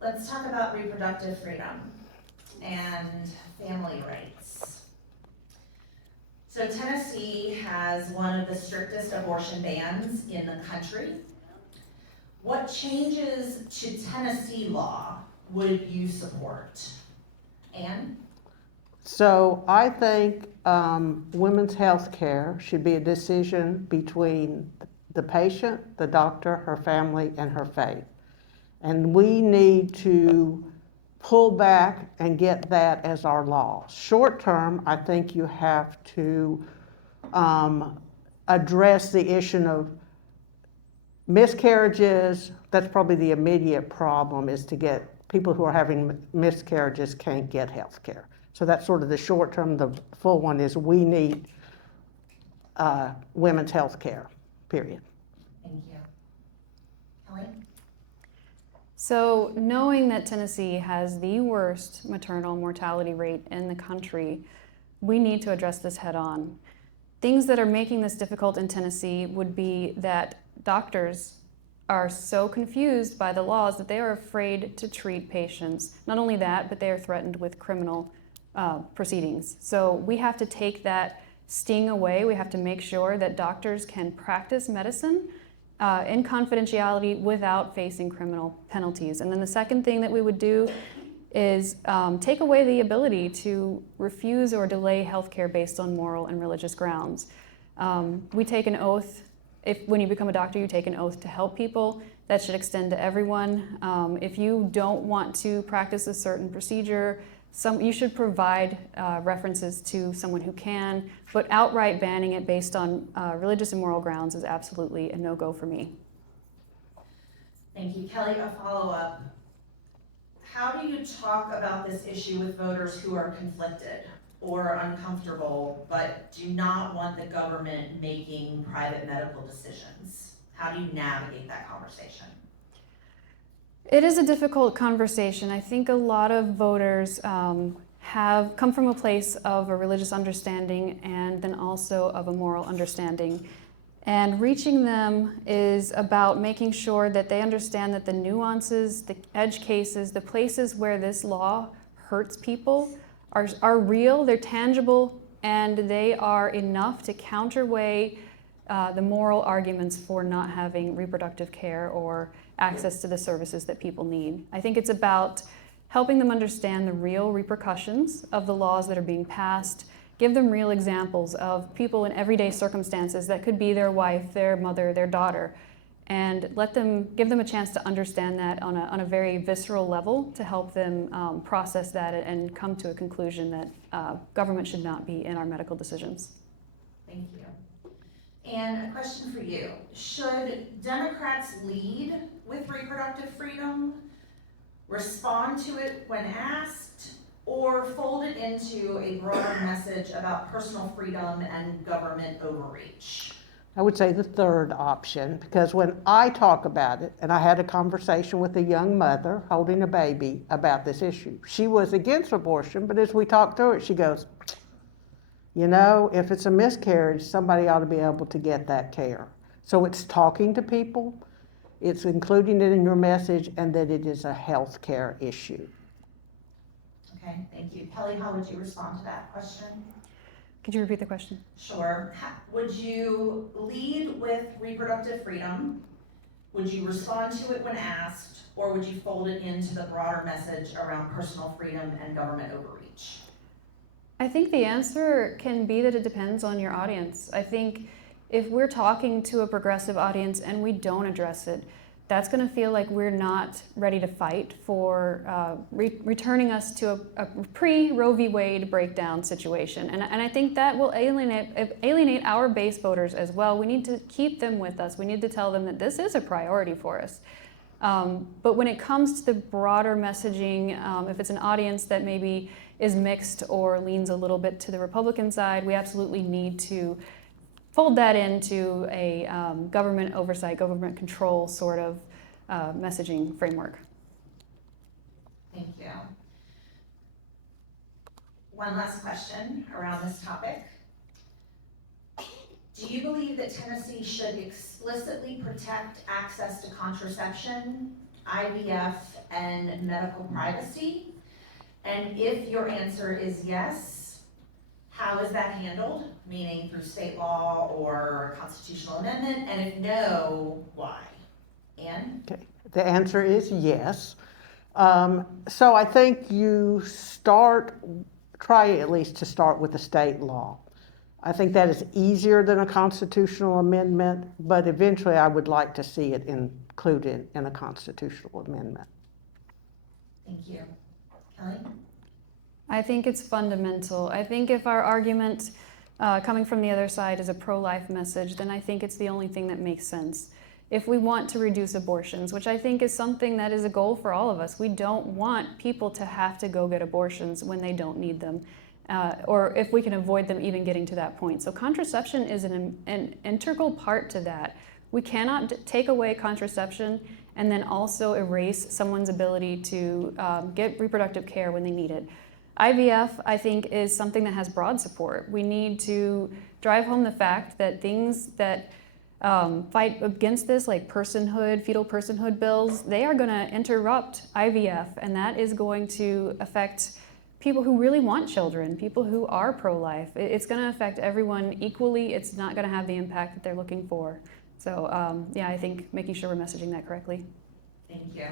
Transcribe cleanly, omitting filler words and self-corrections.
Let's talk about reproductive freedom and family rights. So Tennessee has one of the strictest abortion bans in the country. What changes to Tennessee law would you support? Anne? So I think women's health care should be a decision between the patient, the doctor, her family, and her faith. And we need to pull back and get that as our law. Short term, I think you have to address the issue of miscarriages. That's probably the immediate problem, is to get people who are having miscarriages can't get health care. So that's sort of the short term. The full one is we need women's health care, period. Thank you. Kelly? So knowing that Tennessee has the worst maternal mortality rate in the country, we need to address this head on. Things that are making this difficult in Tennessee would be that doctors are so confused by the laws that they are afraid to treat patients. Not only that, but they are threatened with criminal proceedings. So we have to take that sting away. We have to make sure that doctors can practice medicine in confidentiality without facing criminal penalties. And then the second thing that we would do is take away the ability to refuse or delay healthcare based on moral and religious grounds. We take an oath. When you become a doctor, you take an oath to help people. That should extend to everyone. If you don't want to practice a certain procedure, you should provide references to someone who can, but outright banning it based on religious and moral grounds is absolutely a no-go for me. Thank you. Kelly, a follow-up. How do you talk about this issue with voters who are conflicted or uncomfortable but do not want the government making private medical decisions? How do you navigate that conversation? It is a difficult conversation. I think a lot of voters have come from a place of a religious understanding and then also of a moral understanding. And reaching them is about making sure that they understand that the nuances, the edge cases, the places where this law hurts people are real, they're tangible, and they are enough to counterweigh the moral arguments for not having reproductive care or access to the services that people need. I think it's about helping them understand the real repercussions of the laws that are being passed, give them real examples of people in everyday circumstances that could be their wife, their mother, their daughter, and give them a chance to understand that on a very visceral level to help them process that and come to a conclusion that government should not be in our medical decisions. Thank you. And a question for you. Should Democrats lead with reproductive freedom, respond to it when asked, or fold it into a broader message about personal freedom and government overreach? I would say the third option, because when I talk about it, and I had a conversation with a young mother holding a baby about this issue. She was against abortion, but as we talked through it, she goes, you know, if it's a miscarriage, somebody ought to be able to get that care. So it's talking to people, it's including it in your message, and that it is a health care issue. Okay, thank you. Kelly, how would you respond to that question? Could you repeat the question? Sure. Would you lead with reproductive freedom? Would you respond to it when asked? Or would you fold it into the broader message around personal freedom and government overreach? I think the answer can be that it depends on your audience. I think if we're talking to a progressive audience and we don't address it, that's going to feel like we're not ready to fight for returning us to a pre-Roe v. Wade breakdown situation. And I think that will alienate our base voters as well. We need to keep them with us. We need to tell them that this is a priority for us. But when it comes to the broader messaging, if it's an audience that maybe is mixed or leans a little bit to the Republican side, we absolutely need to fold that into a government oversight, government control sort of messaging framework. Thank you. One last question around this topic. Do you believe that Tennessee should explicitly protect access to contraception IVF and medical privacy? And if your answer is yes, how is that handled? Meaning through state law or constitutional amendment? And if no, why? Ann? Okay, the answer is yes. So I think you try at least to start with the state law. I think that is easier than a constitutional amendment, but eventually I would like to see it included in a constitutional amendment. Thank you. Kelly? I think it's fundamental. I think if our argument coming from the other side is a pro-life message, then I think it's the only thing that makes sense. If we want to reduce abortions, which I think is something that is a goal for all of us, we don't want people to have to go get abortions when they don't need them, or if we can avoid them even getting to that point. So contraception is an integral part to that. We cannot take away contraception and then also erase someone's ability to get reproductive care when they need it. IVF, I think, is something that has broad support. We need to drive home the fact that things that fight against this, like personhood, fetal personhood bills, they are going to interrupt IVF, and that is going to affect people who really want children, people who are pro-life. It's going to affect everyone equally. It's not going to have the impact that they're looking for. So yeah, I think making sure we're messaging that correctly. Thank you.